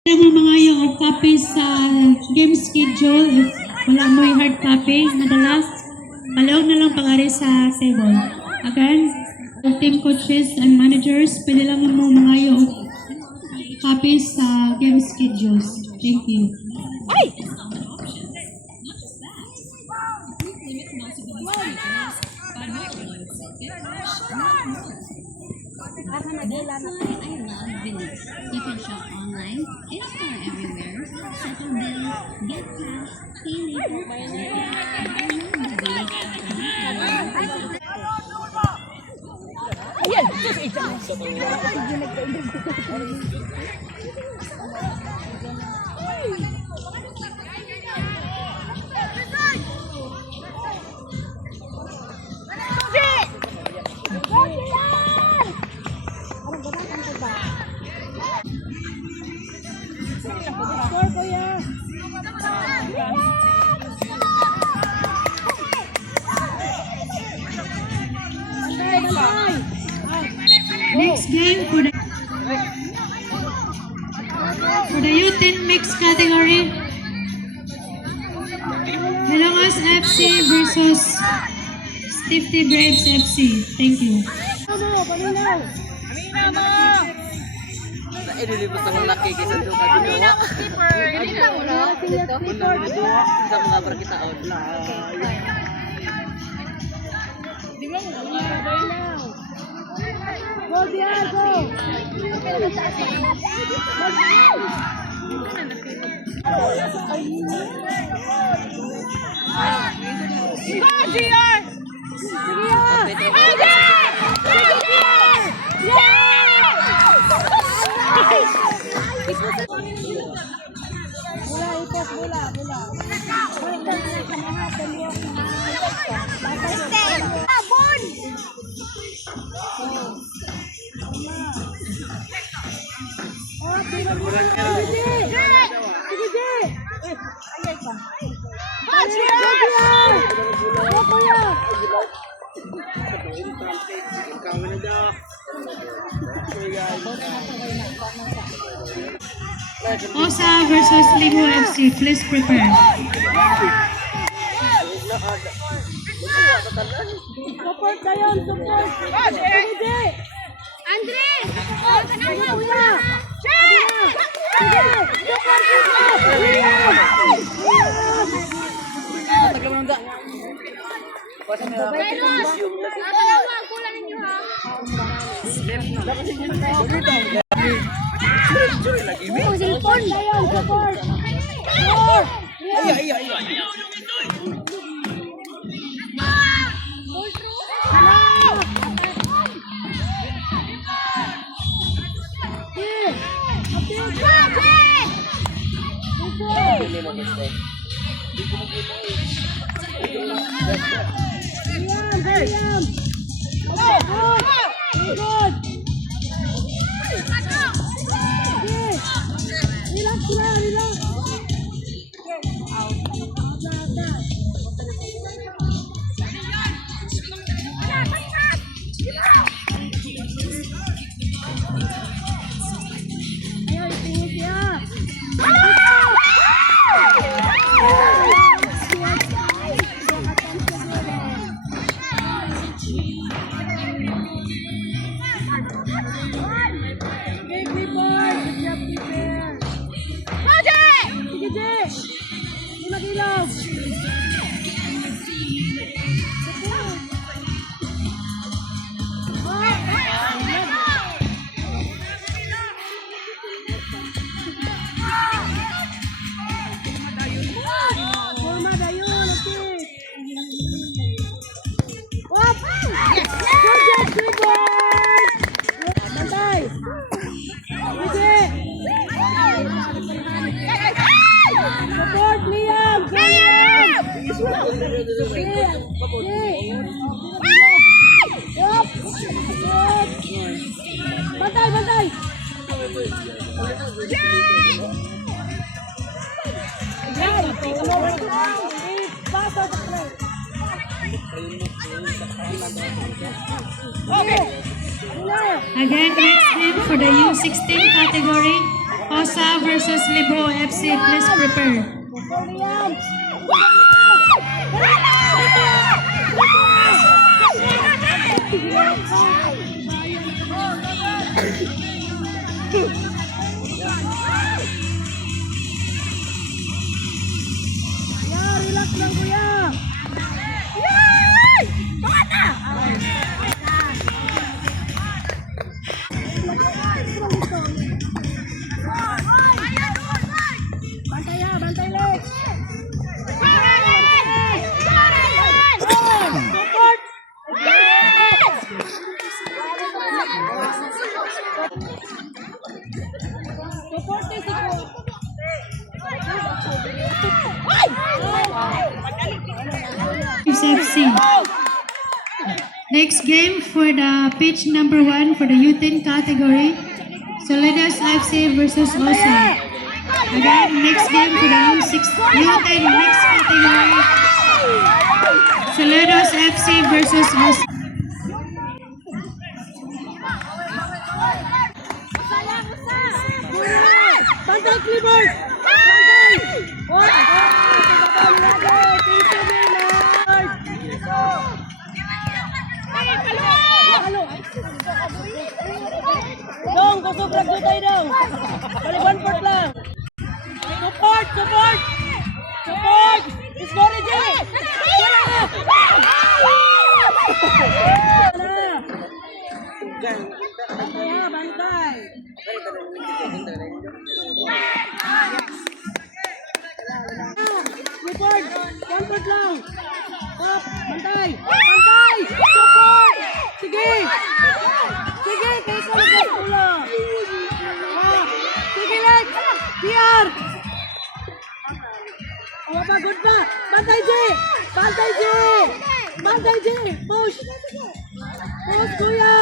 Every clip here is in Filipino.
Mo mga yung copy sa game schedule. If wala mo yung hard copy, madalas, palawag na lang pag-ari sa table. Again, the team coaches and managers, pwede lang mo mga yung copy sa game schedules. Thank you. Ay! That's why I love Vinny. You can shop online, in-store everywhere, settle bills, get cash, pay later, Next game for the U10 mixed category. Helongas FC versus Stifty Braves FC. Thank you. Ililibot ang laki kaysa doon ka ginawa. Sa mga barkitaon. Go, Diego! Go, Gian! Osa versus Lingo FC. Please prepare. Support kayo! Support! Sige! Andre! Support! Again, next game for the U16 category. Osa versus Libro FC. Please prepare. Support Liam. Kuya, relax lang kuya. Yay! Tuwa na! Bantay ha, bantay leg. Support! Support ni si FC. Next game for the pitch number 1 for the U10 category. Soledad FC versus Osa. Again, next game for the U10 mixed category. Soledad FC versus Osa. Bantay Clippers! Bantay! Oy! Dong, kusubrag doon tayo dong. Balik 1-4 lang. Support! Support! Support! Score J! Bantay ha, bantay. Support! 1-4 lang. Up! Bantay! Bantay! Support! Sige! Sige! Kaya ka nagkakula! Sige lang! PR! Awa pa, good na! Bantay J! Bantay J! Bantay J! Push! Push, kuya!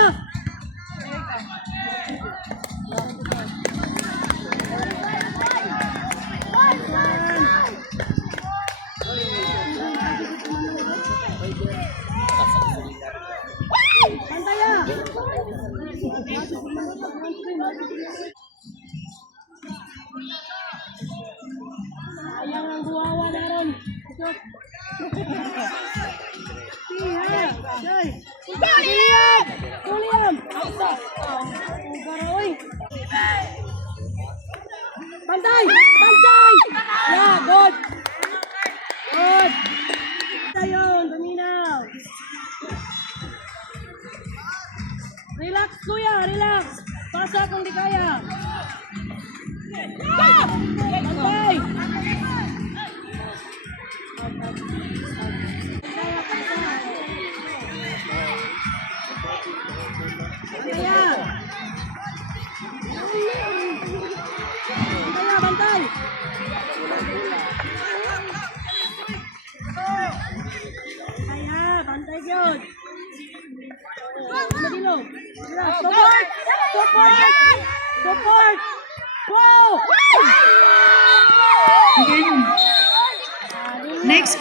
Bantay ah! Sayang ang buwawa na ron. Siya! Jay! William! William! Garoy! Bantay! Bantay! Yeah, good! Good! Tayon, paminaw! Relax, kuya, relax! Pasa kung di kaya! Bantay! Bantay! Bantay! Kaya, bantay yun! Madilo! Support! Support! Support! Go! Again, next